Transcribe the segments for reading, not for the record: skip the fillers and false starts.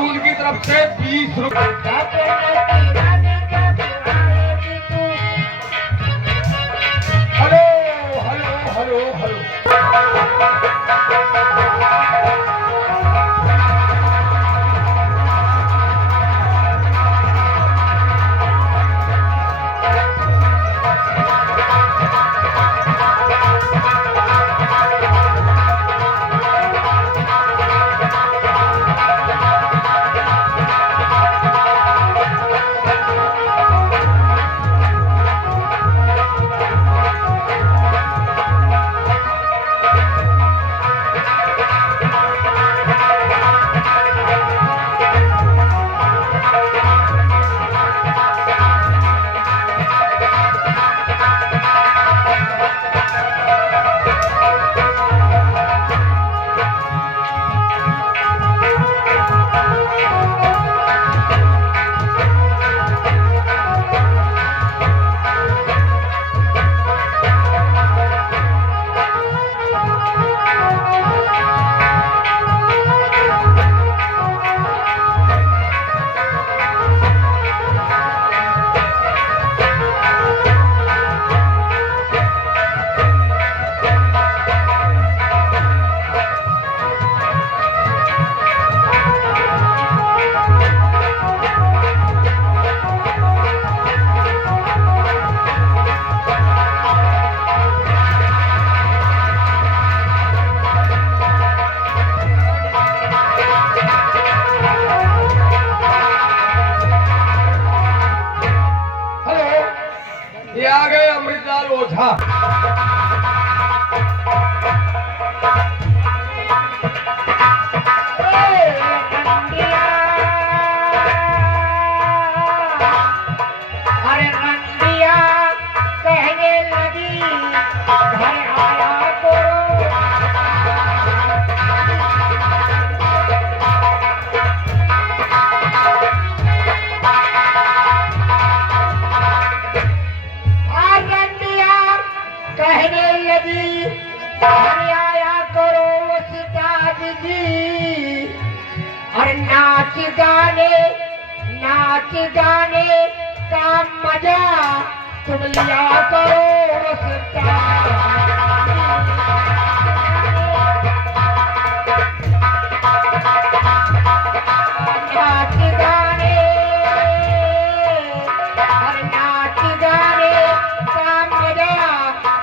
उनकी तरफ से 20 रुपए। Hello hello hello hello. ये आ गए अमृतलाल ओझा। अरे रंडिया कहने लगी घर आया करो। कहने लगी घर आया करो उस्ताद जी। और नाच गाने का मजा तुम लिया करो उस्ताद। नाच गाने और नाच गाने का मजा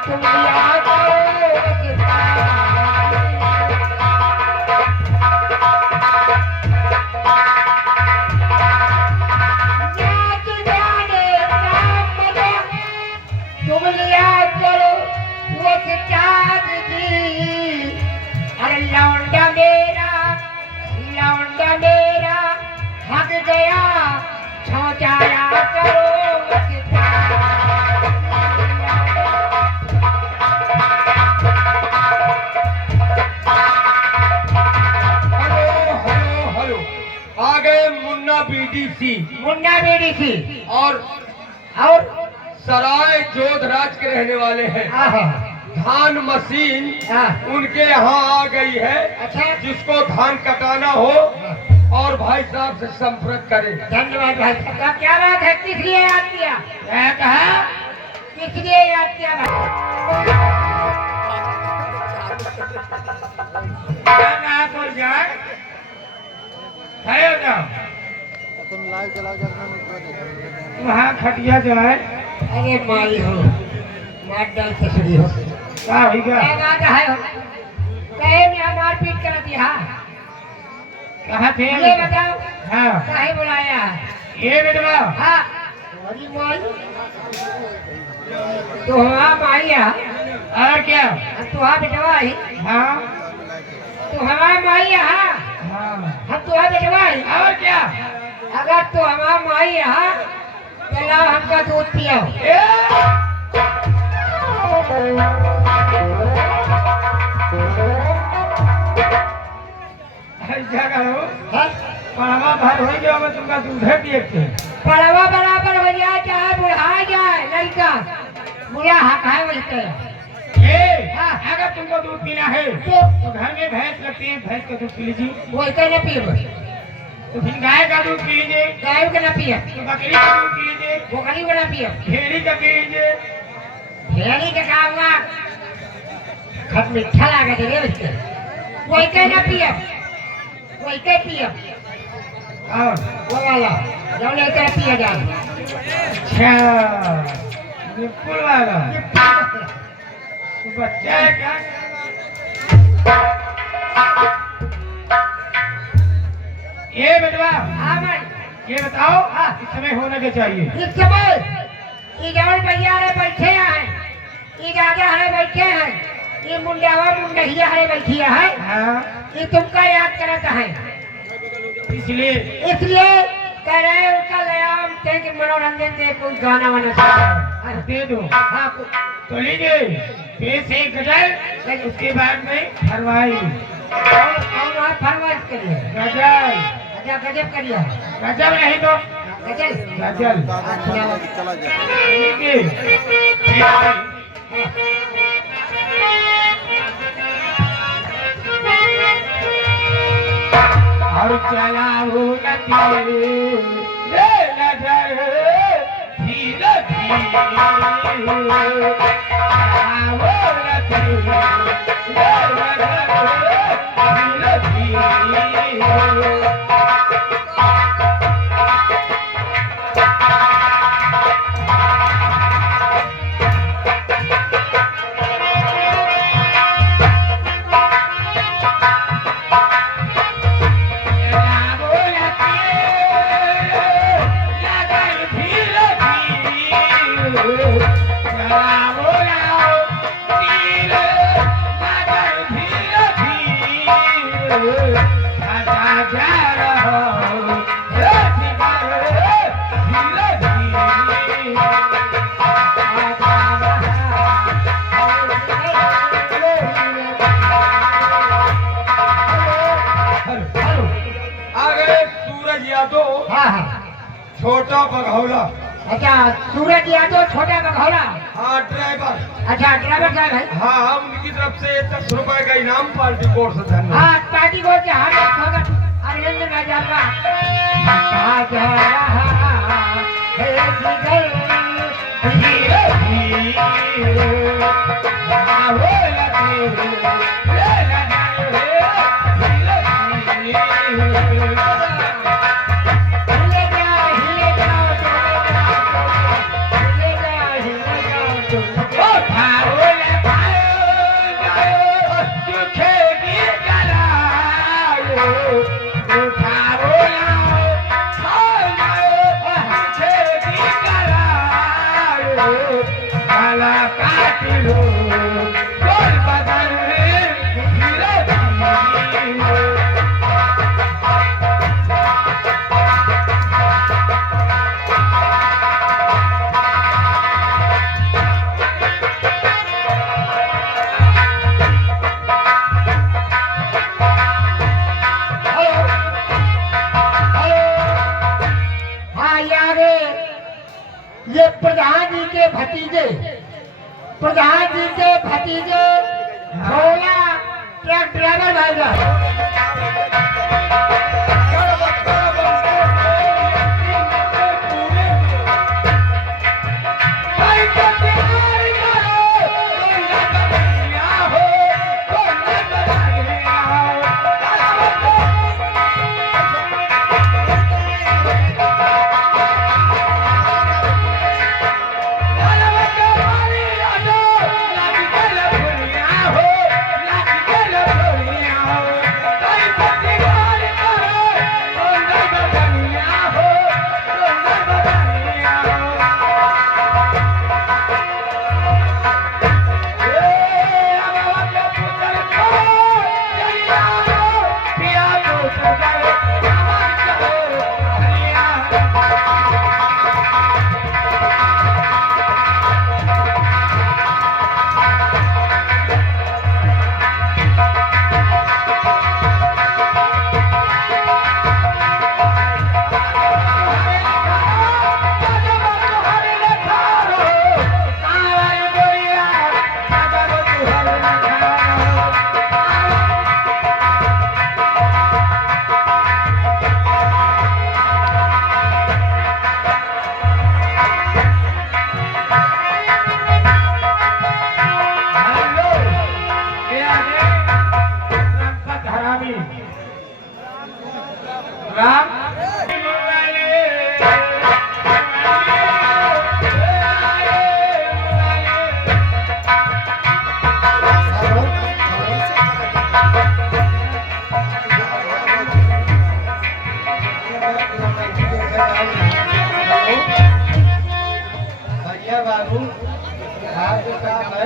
तुम लिया करो उस्ताद। नाच गाने का मजा तुम लिया करो उस्ताद जी। अरे लौंडा मेरा हक गया छौचाया करो उस्ताद। आ गए मुन्ना बीडीसी और सराय जोधराज के रहने वाले हैं। धान मशीन उनके यहाँ आ गई है। अच्छा। जिसको धान कटाना हो और भाई साहब से संपर्क करें। धन्यवाद भाई साहब। क्या बात है, किस लिए याद किया? क्या कहा, किस लिए याद किया वहाँ खटिया जो है? अरे माई हो मार डाल ससुरी हो। क्या बात है कहे में हमार पीट कर दिया। कहाँ थे ये बताओ। हाँ कहे बुलाया ये बेटवा? हाँ अरे माई तो हमारा माई है। और क्या तुहा बेटवा ही? हाँ तो हमारा माई है। हम तुहा बेटवा ही। और क्या अगर तो हमारा माई है तो लाओ हमका दूध पियो। ऐसा करो पड़वा भर हो गया मैं तुमका दूध पिए थे। पड़वा बराबर हो जाए चाहे बुढ़ा जाए लड़का बुढ़ा हक है वैसे। अगर तुमको दूध पीना है तो घर में भैंस रखती है, भैंस का दूध पी लीजिए। वैसे न पिए तो फिर गाय का दूध पीजिए। गाय का ना पिए। तो बकरी का दूध पीजिए। बकरी का ना पिए। भेड़ी का पीजिए। भेड़ी का खाऊंगा खट मीठा लागत है उसके। कोई के ना पिए। कोई के पिए। और वो वाला जो लेकर पिए जाए। अच्छा निपुल वाला। तो बच्चा है क्या? ये बतवा। हाँ भाई। ये बताओ इस समय होना क्या चाहिए? इस समय ये जवान भैया रे बैठे हैं, ये राजा हरे बैठे हैं, ये मुंडावा मुंडहिया हरे बैठी है। ये तुमका याद करता है इसलिए कह रहे हैं उनका लयाम थे कि मनोरंजन दे कोई गाना वाना दे दो। हाँ तो लीजिए पेश एक गजल उसके बाद में फरमाई। और फरमाइश करिए गजल। अच्छा गजब करिए। गजब नहीं तो गजल। गजल चला जाए। और चलाओ नदी ले नजर धीरे धीरे चलाओ नदी ले नजर धीरे धीरे। छोटा बघौला। अच्छा सूरज यादव छोटा बघौला। हाँ ड्राइवर। अच्छा ड्राइवर साहब है। हाँ हम उनकी तरफ से 10 रुपए का इनाम पार्टी कोर्ट से धन्यवाद। हाँ पार्टी कोर्ट से हार्दिक स्वागत अभिनंदन राजा का। ये प्रधान जी के भतीजे भोला ट्रक ड्राइवर भाईगा। आपके साथ है